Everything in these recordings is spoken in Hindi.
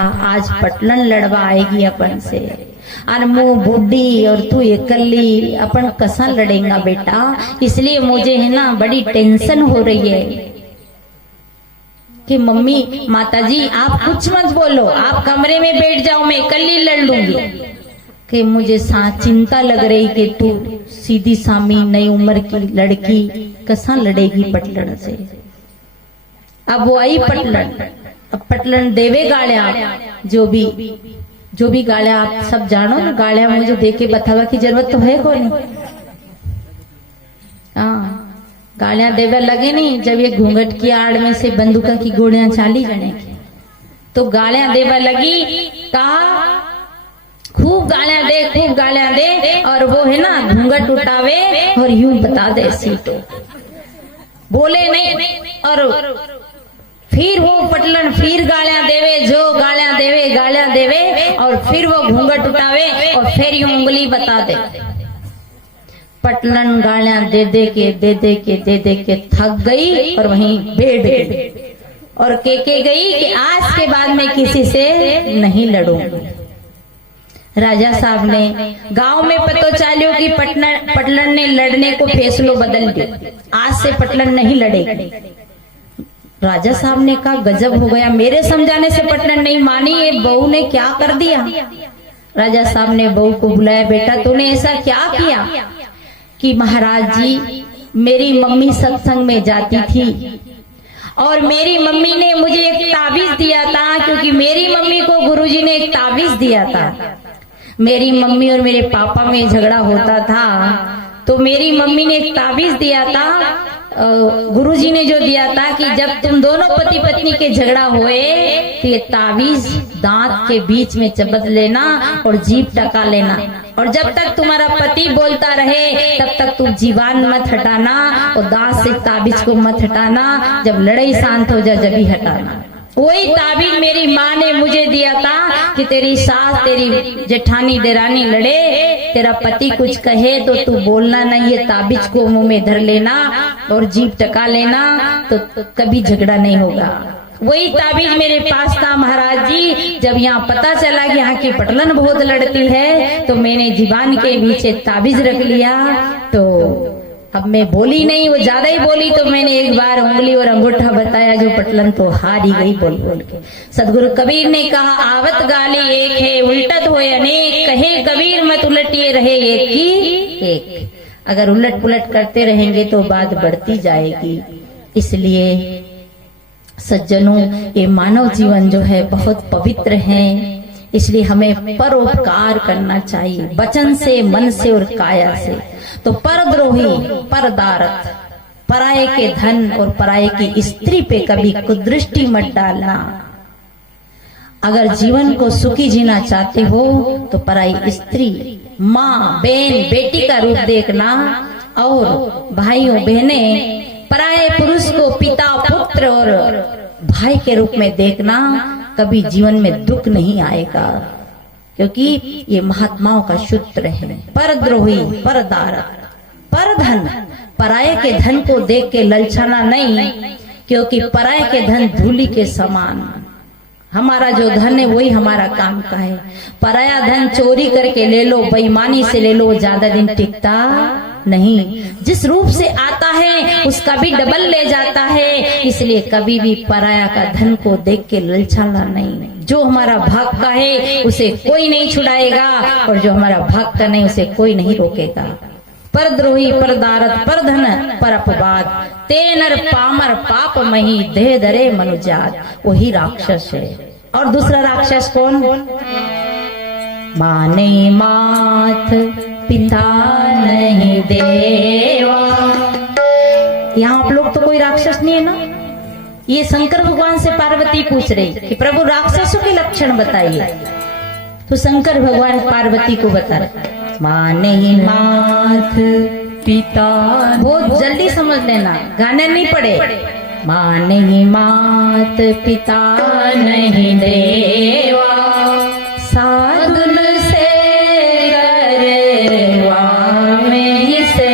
था, आज पटलन लड़वा आएगी अपन से। और मुँह बुढ़ी और तू अकेली, अपन कसा लड़ेगा बेटा। इसलिए मुझे है ना बड़ी टेंशन हो रही है कि मम्मी माताजी आप कुछ मत बोलो, आप कमरे में बैठ जाओ, मैं अकेली लड़ लूंगी। कि मुझे चिंता लग रही कि तू सीधी सामी नई उम्र की लड़की कसा लड़ेगी पटलन से। अब वो आई पटलन, अब पटलन देवे गाड़िया, जो भी गाड़िया आप सब जानो ना, गाड़िया मुझे दे के बतावा की जरूरत तो है को नहीं। हाँ, गाड़िया देवे लगे नहीं। जब ये घूंघट की आड़ में से बंदूका की गोलियां चाली जाने की, तो गाड़िया देवा लगी, कहा खूब गालियां दे, खूब गालियां दे। और वो है ना घूंघट उठावे और यूं बता दे सीटो, बोले नहीं। और फिर वो पटलन फिर गालियां देवे, जो गालियां देवे गालियां देवे, और फिर वो घूंघट उठावे और फिर यूं उंगली बता दे। पटलन गालियां दे दे के थक गई और वहीं बैठ गई और के गई कि आज के बाद मैं किसी से नहीं लड़ूंगी। राजा साहब ने गांव में पतो चालियो कि पटलन ने लड़ने को फैसलो बदल दिया, आज से पटलन नहीं लड़ेगी। राजा साहब ने कहा गजब हो गया, मेरे समझाने से पटलन नहीं मानी, ये बहू ने क्या कर दिया। राजा साहब ने बहू को बुलाया, बेटा तूने ऐसा क्या किया। कि महाराज जी मेरी मम्मी सत्संग में जाती थी और मेरी मम्मी ने मुझे एक ताबीज दिया था, क्योंकि मेरी मम्मी को गुरुजी ने एक ताबीज दिया था। मेरी मम्मी और मेरे पापा में झगड़ा होता था, तो मेरी मम्मी ने एक ताबीज दिया था, गुरुजी ने जो दिया था कि जब तुम दोनों पति पत्नी के झगड़ा हुए तो ये ताबीज दांत के बीच में चबत लेना और जीभ टका लेना, और जब तक तुम्हारा पति बोलता रहे तब तक तुम जीवान मत हटाना और दांत से ताबीज को मत हटाना, जब लड़ाई शांत हो जाए जब ही हटाना। वही ताबीज मेरी माँ ने मुझे दिया था कि तेरी सास तेरी जेठानी देरानी लड़े, तेरा पति कुछ कहे तो तू बोलना नहीं, ये ताबीज को मुंह में धर लेना और जीभ टका लेना, तो कभी झगड़ा नहीं होगा। वही ताबीज मेरे पास था महाराज जी। जब यहाँ पता चला कि यहाँ की पटलन बहुत लड़ती है, तो मैंने जीवान के बीच ताबीज रख लिया। तो अब मैं बोली नहीं, वो ज्यादा ही बोली, तो मैंने एक बार उंगली और अंगूठा बताया, जो पटलन तो हार ही गई बोल बोल के। सदगुरु कबीर ने कहा आवत गाली एक है, उल्टत होए अनेक, कहे कबीर मत उलटिए रहे एक की एक। अगर उलट पुलट करते रहेंगे तो बात बढ़ती जाएगी। इसलिए सज्जनों, ये मानव जीवन जो है बहुत पवित्र है, इसलिए हमें परोपकार करना चाहिए वचन से, मन से और काया से। तो परद्रोही, परदारत, पराये के धन और पराये की स्त्री पे कभी कुदृष्टि मत डालना। अगर जीवन को सुखी जीना चाहते हो तो पराई स्त्री, माँ, बहन, बेटी का रूप देखना, और भाइयों बहनें पराये पुरुष को पिता, पुत्र और भाई के रूप में देखना। कभी जीवन में दुख नहीं आएगा, क्योंकि ये महात्माओं का सूत्र है। परद्रोही, परदारत, परधन, पराये के धन को देख के ललचाना नहीं, क्योंकि पराये के धन धूलि के समान। हमारा जो धन है वही हमारा काम का है। पराया धन चोरी करके ले लो, बेईमानी से ले लो, ज्यादा दिन टिकता नहीं। जिस रूप से आता है उसका भी डबल ले जाता है। इसलिए कभी भी पराया का धन को देख के ललचाना नहीं। जो हमारा भाग का है उसे कोई नहीं छुड़ाएगा, और जो हमारा भाग का नहीं उसे कोई नहीं रोकेगा। परद्रोही, परदारत, परधन, पर अपवाद, ते नर पामर पाप मही, देह धरे मनुजात, वही राक्षस है। और दूसरा राक्षस कौन? माने मात पिता नहीं देवा। यहाँ आप लोग तो कोई राक्षस नहीं है ना। ये शंकर भगवान से पार्वती पूछ रही कि प्रभु राक्षसों के लक्षण बताइए। तो शंकर भगवान पार्वती को बता रहे, माने मात पिता, बहुत जल्दी समझ लेना, गाने नहीं पड़े। माने मात पिता नहीं देवा, साधुन से गरवा में से।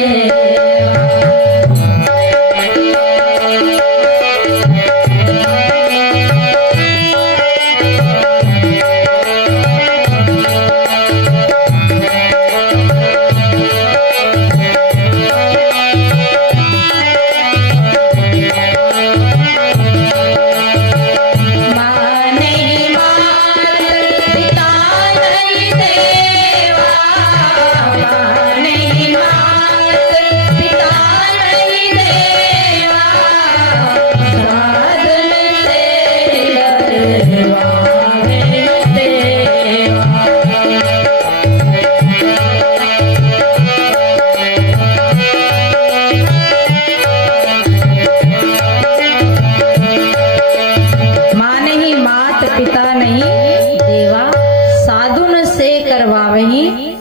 करवावही देवा, साधुन से करवावही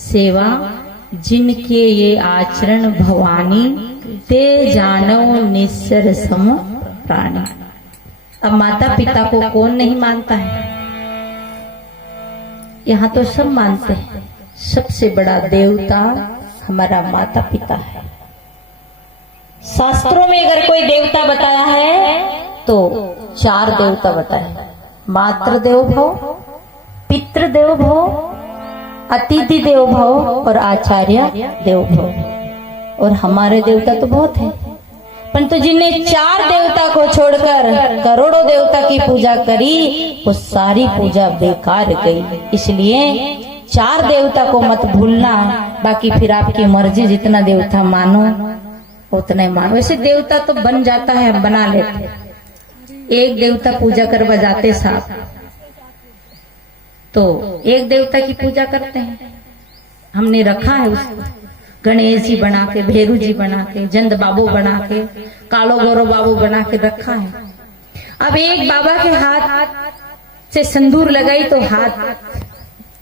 सेवा, जिनके ये आचरण भवानी, ते जानो निस्सर सम प्राणी। अब माता पिता को कौन नहीं मानता है? यहाँ तो सब मानते हैं। सबसे बड़ा देवता हमारा माता पिता है। शास्त्रों में अगर कोई देवता बताया है तो 4 देवता बताए, मातृ देव भव, पितृ देव भव, अतिथि देव भव और आचार्य देव भव। और हमारे देवता तो बहुत है, परंतु जिनने 4 देवता को छोड़कर करोड़ों देवता की पूजा करी, वो सारी पूजा बेकार गई। इसलिए 4 देवता को मत भूलना, बाकी फिर आपकी मर्जी, जितना देवता मानो उतना ही मानो। वैसे देवता तो बन जाता है, हम बना लेते। एक देवता पूजा कर बजाते साहब, तो एक देवता की पूजा करते हैं। हमने रखा है उसको, गणेश जी बना के, भेरू जी बना के, जंद बाबू बना के, कालो गौरव बाबू बना के रखा है। अब एक बाबा के हाथ से सिंदूर लगाई तो हाथ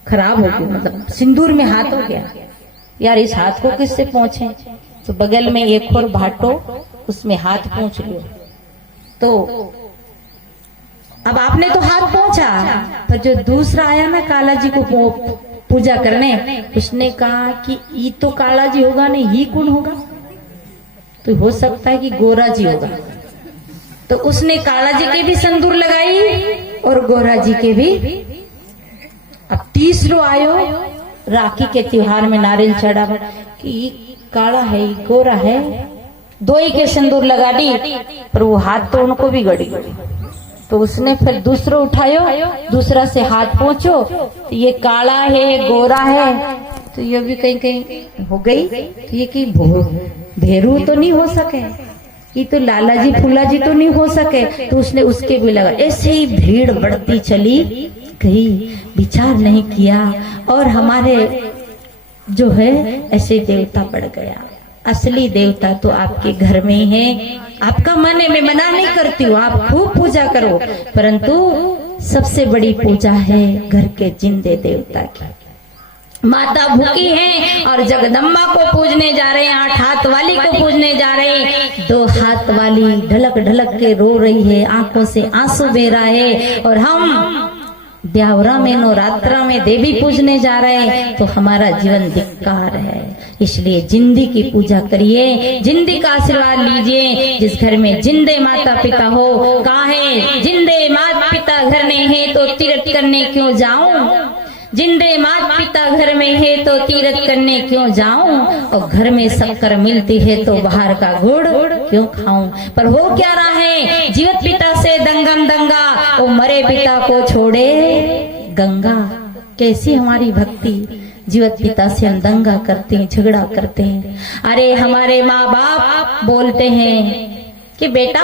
खराब हो गया, मतलब सिंदूर में हाथ हो गया। यार इस हाथ को किससे पोंछे? तो बगल में एक और भाटो, उसमें हाथ पोंछ लो। तो अब आपने तो हाथ पोंछा, पर जो दूसरा आया ना काला जी को पूजा करने, उसने कहा कि ये तो काला जी होगा नहीं, ये कौन होगा? तो हो सकता है कि गोरा जी होगा। तो उसने काला जी के भी सिंदूर लगाई और गोरा जी के भी। अब तीसरो आयो, राखी के त्योहार में नारियल चढ़ा कि ये काला है, ये गोरा है, 2 ही के सिंदूर लगा दी, पर वो हाथ तो उनको भी गड़ी। तो उसने फिर दूसरा उठायो, दूसरा से हाथ पोंछो, तो ये काला है, गोरा है, तो ये भी कहीं कहीं हो गई। तो ये कि भेरू तो नहीं हो सके, ये तो लाला जी फूला जी तो नहीं हो सके, तो उसने उसके भी लगा। ऐसे ही भीड़ बढ़ती चली गई, विचार नहीं किया, और हमारे जो है ऐसे देवता बढ़ गया। असली देवता तो आपके घर में ही है। आपका मन है, मैं मना नहीं करती हूँ, आप खूब पूजा करो, परंतु सबसे बड़ी पूजा है घर के जिंदे देवता की। माता भूखी है और जगदम्बा को पूजने जा रहे हैं, 8 हाथ वाली को पूजने जा रहे हैं। 2 हाथ वाली ढलक ढलक के रो रही है, आंखों से आंसू बह रहा है, और हम ब्यावरा में नवरात्रा में देवी पूजने जा रहे हैं, तो हमारा जीवन धिक्कार है। इसलिए जिंदी की पूजा करिए, जिंदी का आशीर्वाद लीजिए। जिस घर में जिंदे माता पिता हो, कहा है जिंदे माता पिता घर में है तो तीर्थ करने क्यों जाऊं, जिंदे माता पिता घर में है तो तीर्थ करने क्यों जाऊं, और घर में शक्कर मिलती है तो बाहर का गुड़ क्यों खाऊं। पर हो क्या रहा है, जीवित पिता से दंगम दंगा, वो मरे पिता को छोड़े गंगा। कैसी हमारी भक्ति, जीवित पिता से हम दंगा करते हैं, झगड़ा करते हैं। अरे हमारे माँ बाप बोलते हैं कि बेटा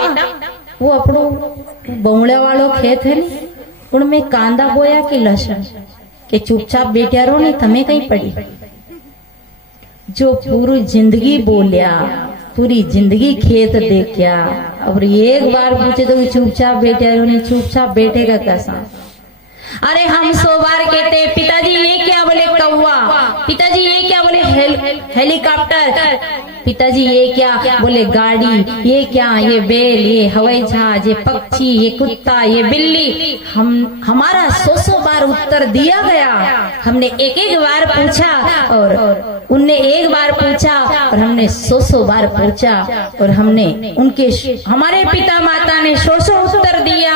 वो अपनो बौड़े वालों खेत है नी, उनमें कांदा बोया कि लहसुन, के चुपचाप बेटिया रो नहीं तमें कहीं पड़ी। जो पूरी जिंदगी बोलिया, पूरी जिंदगी खेत देखा, और एक बार पूछे तो चुपचाप बेटिया रो नहीं, चुपचाप बैठेगा कैसा? अरे हम 100 बार कहते पिताजी ये क्या, बोले कौवा, पिताजी ये क्या, बोले हेलीकॉप्टर, पिताजी ये क्या, बोले गाड़ी, ये क्या, ये बैल, ये हवाई जहाज, ये पक्षी, ये कुत्ता, ये बिल्ली। हमारा 100 बार उत्तर दिया गया। हमने एक बार पूछा और उनने एक बार पूछा, और हमने 100 बार पूछा, और हमने हमारे पिता माता ने 100 उत्तर दिया,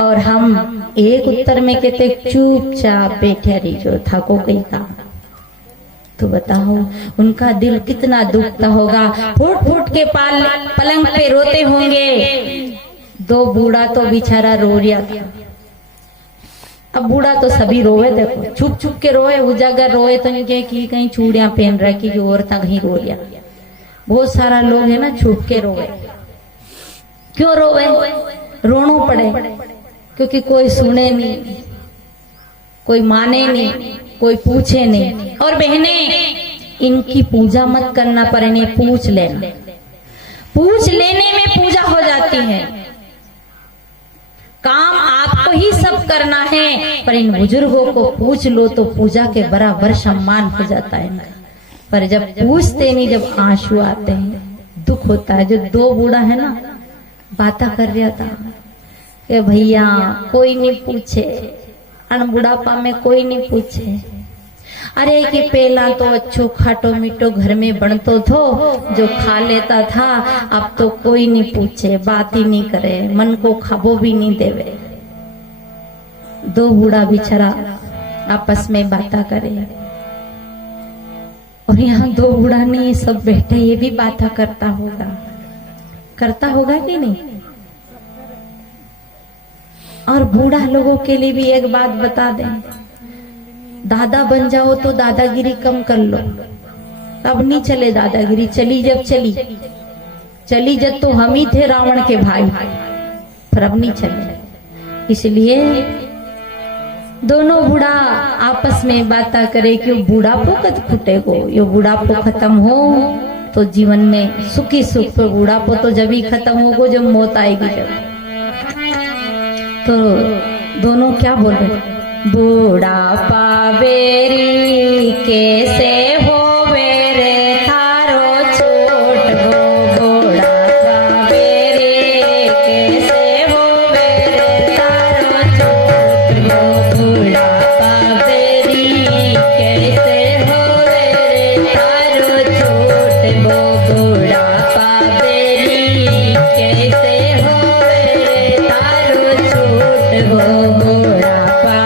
और हम एक उत्तर में कहते चुपचाप बैठे रही, जो था को गई था। तो बताओ उनका दिल कितना दुखता होगा, फूट फूट के पलंग पे रोते होंगे। 2 बूढ़ा तो बेचारा रो रहा था। अब बूढ़ा तो सभी रोए, देखो छुप छुप के रोए, उजागर रोए, तो इनके की कहीं चूड़ियां पहन रखी, जो औरतें कहीं रो लिया। बहुत सारा लोग है ना छुप के रोए। क्यों रोए? रोनो पड़े, क्योंकि कोई सुने नहीं, कोई माने नहीं, कोई पूछे नहीं। और बहने इनकी पूजा मत करना, पर इन्हें पूछ लेना, पूछ लेने में पूजा हो जाती है। काम आपको ही सब करना है, पर इन बुजुर्गों को पूछ लो तो पूजा के बराबर सम्मान हो जाता है इनका। पर जब पूछते नहीं, जब आंसू आते हैं, दुख होता है। जो दो बूढ़ा है ना, बातें कर रहा था कि भैया कोई नहीं पूछे, अन बुढ़ापा में कोई नहीं पूछे। अरे कि पहला तो अच्छो खाटो मीठो घर में बनतो थो, जो खा लेता था, अब तो कोई नहीं पूछे, बात ही नहीं करे, मन को खाबो भी नहीं देवे। दो बूढ़ा बिछड़ा आपस में बातें करे, और यहाँ दो बूढ़ा नहीं, सब बैठे, ये भी बातें करता होगा कि नहीं। और बूढ़ा लोगों के लिए भी एक बात बता दें, दादा बन जाओ तो दादागिरी कम कर लो। अब नहीं चले दादागिरी, चली जब तो हम ही थे रावण के भाई, पर अब नहीं चले। इसलिए दोनों बूढ़ा आपस में बातें करे कि बूढ़ापो कद फुटेगो, यो बूढ़ापो खत्म हो तो जीवन में सुखी सुख। पे बूढ़ापो तो जब ही खत्म होगो जब मौत आएगी। जब तो दोनों क्या बोल रहे, बूढ़ापा बेरी कैसे होवे रे थारो छोट गो, बूढ़ापा बेरी कैसे होवे रे थारो छोट गो, बूढ़ापा बेरी कैसे होवे रे थारो छोट गो, बूढ़ापा बेरी कैसे होवे रे थारो छोट गो, बूढ़ापा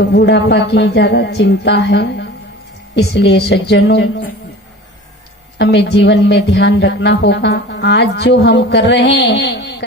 तो बुढ़ापा की ज्यादा चिंता है। इसलिए सज्जनों, हमें जीवन में ध्यान रखना होगा। आज जो हम कर रहे हैं